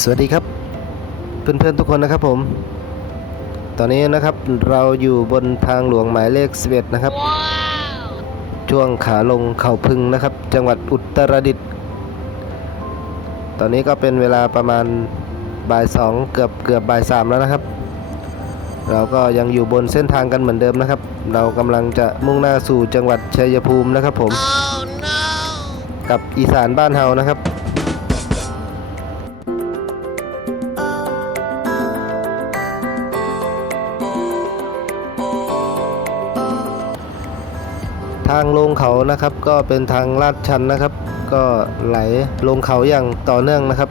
สวัสดีครับเพื่อนๆทุกคนนะครับผม ตอนนี้นะครับเราอยู่บนทางหลวงหมายเลข 11 นะครับ ช่วงขาลงเขาพึงนะครับ จังหวัดอุตรดิตถ์ตอนนี้ก็เป็นเวลาประมาณบ่ายสองเกือบเกือบบ่ายสามแล้วนะครับ เราก็ยังอยู่บนเส้นทางกันเหมือนเดิมนะครับ เรากำลังจะมุ่งหน้าสู่จังหวัดชัยภูมินะครับผมกับอีสานบ้านเฮานะครับ ทางลงเขานะครับก็เป็นทางลาดชันนะครับ ก็ไหลลงเขาอย่างต่อเนื่องนะครับ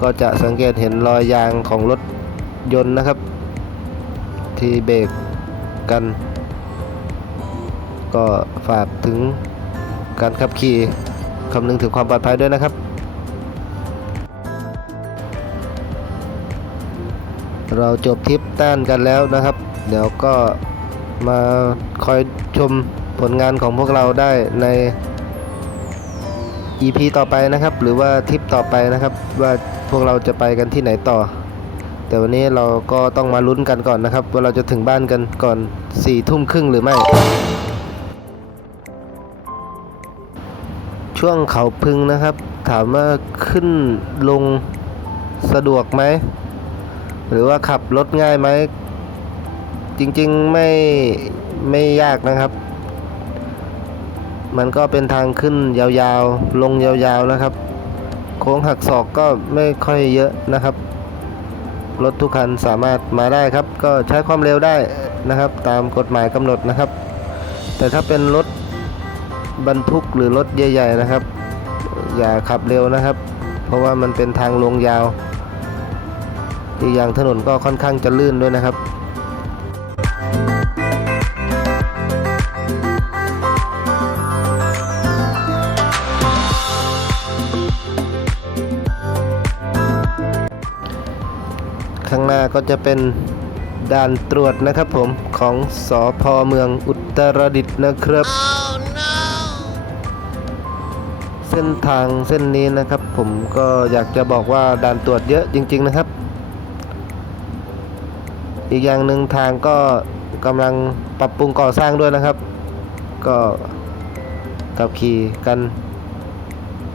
ก็จะสังเกตเห็นรอยยางของรถยนต์นะครับ ที่เบรกกัน ก็ฝากถึงการขับขี่คำนึงถึงความปลอดภัยด้วยนะครับเราจบทริปต้านกันแล้วนะครับ เดี๋ยวก็ มาคอยชมผลงานของพวกเราได้ใน EP ต่อไปนะครับ หรือว่าทริปต่อไปนะครับ ว่าพวกเราจะไปกันที่ไหนต่อ แต่วันนี้เราก็ต้องมาลุ้นกันก่อนนะครับ ว่าเราจะถึงบ้านกันก่อน4ทุ่มครึ่งหรือไม่ ช่วงเขาพึงนะครับ ถามว่าขึ้นลงสะดวกไหม หรือว่าขับรถง่ายไหม จริงๆไม่ไม่ยากนะครับ มันก็เป็นทางขึ้นยาวๆ ลงยาวๆนะครับ โค้งหักศอกก็ไม่ค่อยเยอะนะครับ รถทุกคันสามารถมาได้ครับ ก็ใช้ความเร็วได้นะครับ ตามกฎหมายกำหนดนะครับ แต่ถ้าเป็นรถบรรทุกหรือรถใหญ่ ๆนะครับ อย่าขับเร็วนะครับ เพราะว่ามันเป็นทางลงยาว อีกอย่างถนนก็ค่อนข้างจะลื่นด้วยนะครับ หน้าก็จะเป็นด่านตรวจนะครับผมของสอพอเมืองอุตรดิตถ์นะครับเส้นทางเส้นนี้นะครับ ผมก็อยากจะบอกว่าด่านตรวจเยอะจริง ๆนะครับ อีกอย่างหนึ่งทางก็กำลังปรับปรุงก่อสร้างด้วยนะครับ ก็ขับขี่กัน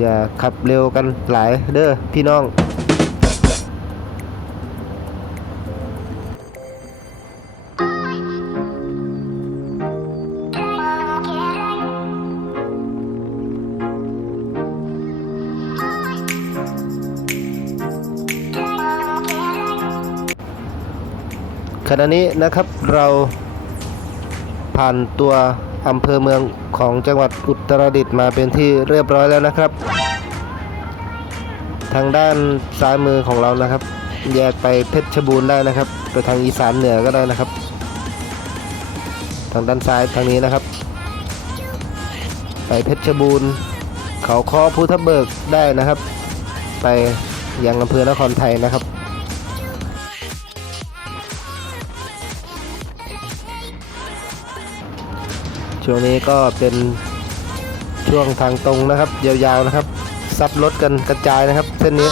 อย่าขับเร็วกันหลายเด้อพี่น้อง ขณะนี้นะครับเราผ่านตัวอำเภอเมืองของจังหวัดอุตรดิตถ์มาเป็นที่เรียบร้อยแล้วนะครับ ทางด้านซ้ายมือของเรานะครับ แยกไปเพชรบูรณ์ได้นะครับ ไปทางอีสานเหนือก็ได้นะครับ ทางด้านซ้ายทางนี้นะครับ ไปเพชรบูรณ์ เขาคอภูทับเบิกได้นะครับ ไปยังอำเภอนครไทยนะครับ ช่วงนี้ก็เป็นช่วงทางตรงนะครับ ยาวๆนะครับ ซับรถกันกระจายนะครับ เส้นนี้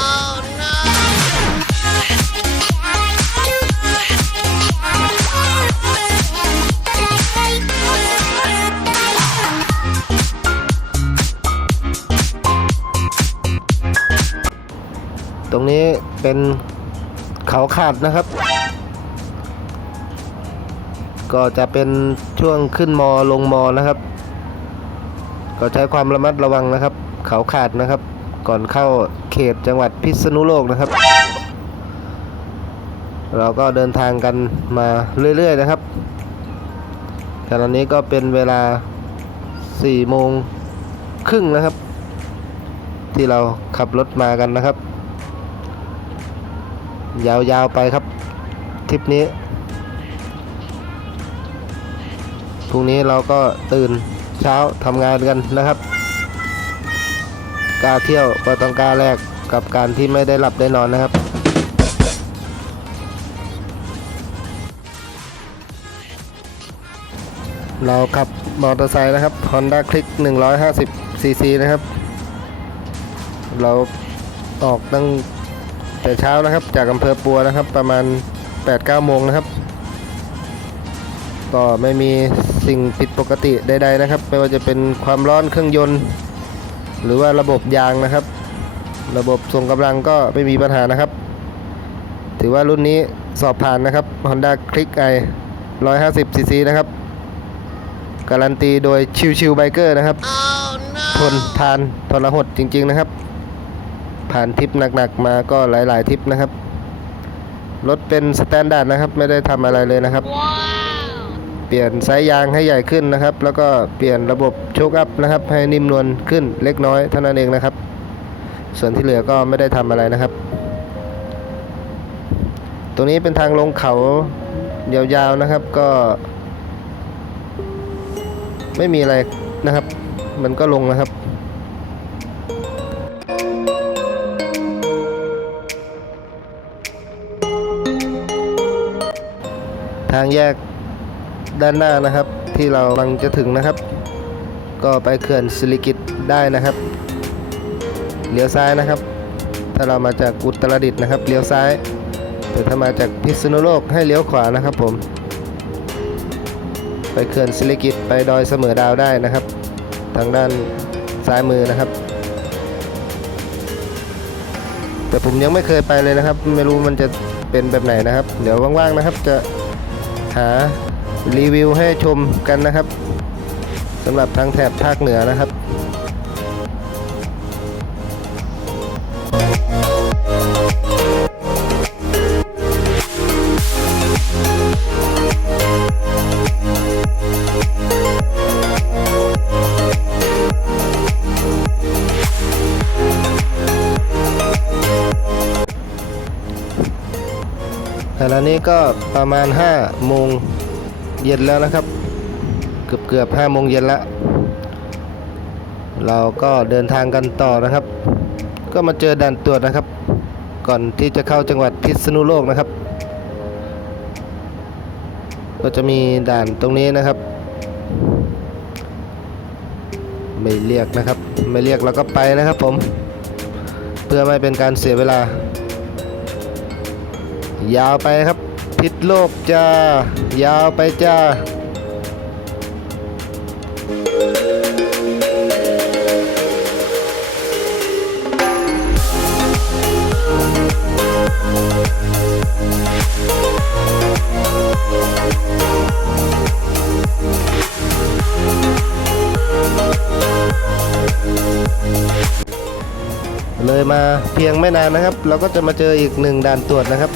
ตรงนี้เป็นเขาขาดนะครับ ก็จะเป็นช่วงขึ้นมอลงมอนะครับ ก็ใช้ความระมัดระวังนะครับ เขาขาดนะครับ ก่อนเข้าเขตจังหวัดพิษณุโลกนะครับ เราก็เดินทางกันมาเรื่อยๆนะครับขณะนี้ก็เป็นเวลา4โมงครึ่งนะครับ ที่เราขับรถมากันนะครับ ยาวๆไปครับทริปนี้ พรุ่งนี้เราก็ตื่นเช้าทำงานกันนะครับกล้าเที่ยวก็ต้องกล้าแลกกับการที่ไม่ได้หลับได้นอนนะครับ เราขับมอเตอร์ไซค์นะครับ Honda Click 150 cc นะครับ เราออกตั้งแต่เช้านะครับ จากอำเภอปัวนะครับ ประมาณ 8-9 โมงนะครับ ก็ไม่มี สิ่งผิดปกติใดๆนะครับ ไม่ว่าจะเป็นความร้อนเครื่องยนต์ หรือว่าระบบยางนะครับ ระบบส่งกำลังก็ไม่มีปัญหานะครับ ถือว่ารุ่นนี้สอบผ่านนะครับ Honda Click i 150 cc นะครับ การันตีโดยชิวชิวไบเกอร์นะครับทนทานทนรหดจริง ๆนะครับ ผ่านทริปหนักๆมาก็หลายๆทริปนะครับรถเป็นสแตนดาร์ดนะครับ ไม่ได้ทำอะไรเลยนะครับเป ลี่ยนสายยางให้ใหญ่ขึ้นนะครับ แล้วก็เปลี่ยนระบบโชคอัพนะครับ ให้นิ่มนวลขึ้นเล็กน้อยเท่านั้นเองนะครับ ส่วนที่เหลือก็ไม่ได้ทำอะไรนะครับ ตรงนี้เป็นทางลงเขายาวๆนะครับก็ ไม่มีอะไรนะครับ มันก็ลงนะครับทางแยก ด้านหน้านะครับ ที่เรากำลังจะถึงนะครับ ก็ไปเขื่อนสิริกิตได้นะครับเลี้ยวซ้ายนะครับ ถ้าเรามาจากอุตรดิตถ์นะครับเลี้ยวซ้ายแต่ถ้ามาจากพิษณุโลกให้เลี้ยวขวานะครับผม ไปเขื่อนสิริกิตไปดอยเสมอดาวได้นะครับ ทางด้านซ้ายมือนะครับ แต่ผมยังไม่เคยไปเลยนะครับ ไม่รู้มันจะเป็นแบบไหนนะครับ เดี๋ยวว่างๆนะครับจะหา รีวิวให้ชมกันนะครับสำหรับทางแถบภาคเหนือนะครับขณะนี้ก็ประมาณ5โมง เย็นแล้วนะครับ เกือบเกือบ5โมงเย็นล้วเราก็เดินทางกันต่อนะครับ ก็มาเจอด่านตรวจนะครับ ก่อนที่จะเข้าจังหวัดพิษณุโลกนะครับ ก็จะมีด่านตรงนี้นะครับ ไม่เรียกนะครับ ไม่เรียกเราก็ไปนะครับผม เพื่อไม่เป็นการเสียเวลา ยาวไปครับ โลกจ้า ยาวไปจ้าเลยมาเพียงไม่นานนะครับ เราก็จะมาเจออีกหนึ่งด่านตรวจนะครับ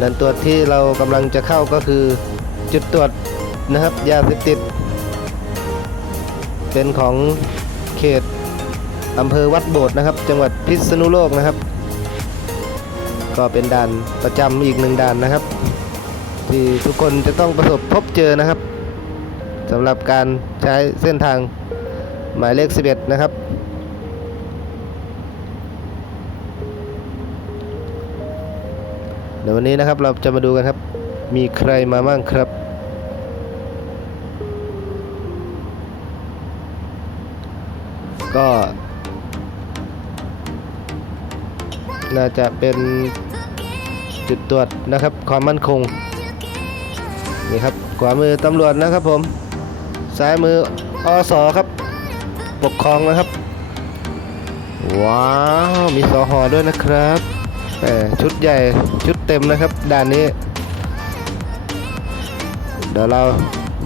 ด่านตรวจที่เรากำลังจะเข้าก็คือจุดตรวจนะครับยาเสพติด เป็นของเขตอำเภอวัดโบดนะครับ จังหวัดพิษณุโลกนะครับ ก็เป็นด่านประจำอีกหนึ่งด่านนะครับ ที่ทุกคนจะต้องประสบพบเจอนะครับสำหรับการใช้เส้นทางหมายเลข 11 นะครับ เดี๋ยววันนี้นะครับเราจะมาดูกันครับ มีใครมาบ้างครับ ก็ น่าจะเป็นจุดตรวจนะครับ ความมั่นคงนี่ครับขวามือตำรวจนะครับผม ซ้ายมืออสอครับ ปกครองนะครับ ว้าว มีสอหอด้วยนะครับ ชุดใหญ่ชุดเต็มนะครับด่านนี้ เดี๋ยวเรา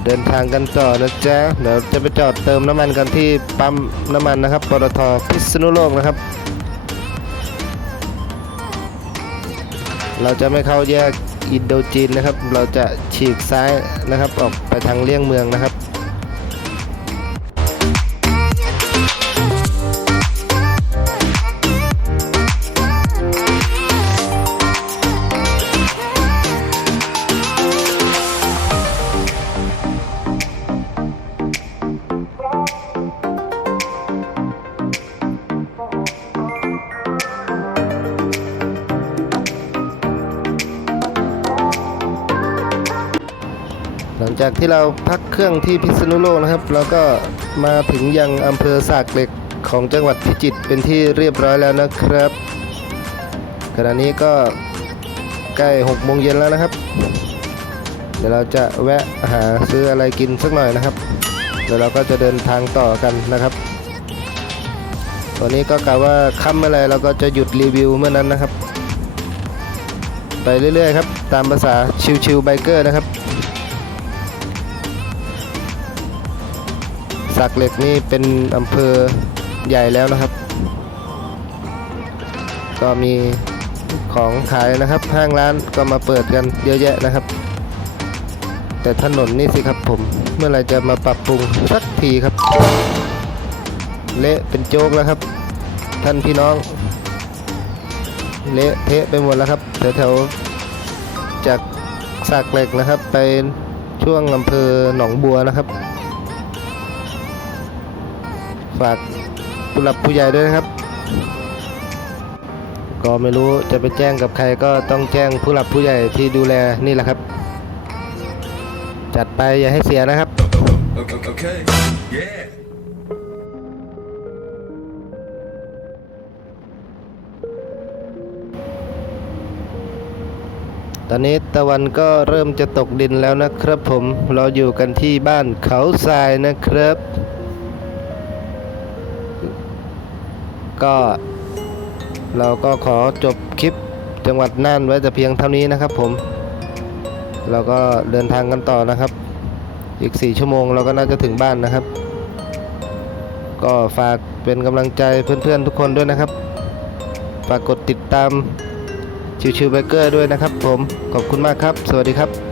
เดินทางกันต่อนะจ๊ะเดี๋ยวจะไปจอดเติมน้ำมันกันที่ปั๊มน้ำมันนะครับปตทพิษณุโลกนะครับ เราจะไม่เข้าแยกอินโดจีนนะครับ เราจะฉีกซ้ายนะครับออกไปทางเลี่ยงเมืองนะครับ จากที่เราพักเครื่องที่พิษณุโลกนะครับเราก็มาถึงยังอำเภอสากเหล็กของจังหวัดพิจิตรเป็นที่เรียบร้อยแล้วนะครับ ขณะนี้ก็ใกล้6โมงเย็นแล้วนะครับ เดี๋ยวเราจะแวะหาซื้ออะไรกินสักหน่อยนะครับ เดี๋ยวเราก็จะเดินทางต่อกันนะครับวันนี้ก็กะว่าค่ำเมื่อไรเราก็จะหยุดรีวิวเมื่อนั้นนะครับ ไปเรื่อยๆครับ ตามภาษาชิวๆไบเกอร์นะครับ สักเหล็กนี่เป็นอำเภอใหญ่แล้วนะครับ ก็มีของขายนะครับห้างร้านก็มาเปิดกันเยอะแยะนะครับ แต่ถนนนี่สิครับผมเมื่อไรจะมาปรับปรุงสักทีครับ เละเป็นโจ๊กแล้วครับ ท่านพี่น้อง เละเทะไปหมดแล้วครับแถวๆจากสากเหล็กนะครับ ไปช่วงอำเภอหนองบัวนะครับ ฝากผู้หลักผู้ใหญ่ด้วยนะครับ ก็ไม่รู้จะไปแจ้งกับใครก็ต้องแจ้งผู้หลักผู้ใหญ่ที่ดูแลนี่แหละครับ จัดไปอย่าให้เสียนะครับ Okay. okay. Yeah. ตอนนี้ตะวันก็เริ่มจะตกดินแล้วนะครับผม เราอยู่กันที่บ้านเขาทรายนะครับ ก็เราก็ขอจบคลิปจังหวัดน่านไว้แต่เพียงเท่านี้นะครับผม เราก็เดินทางกันต่อนะครับ อีก 4 ชั่วโมงเราก็น่าจะถึงบ้านนะครับ ก็ฝากเป็นกำลังใจเพื่อนๆทุกคนด้วยนะครับ ฝากกดติดตามชิวๆไบเกอร์ด้วยนะครับผม ขอบคุณมากครับ สวัสดีครับ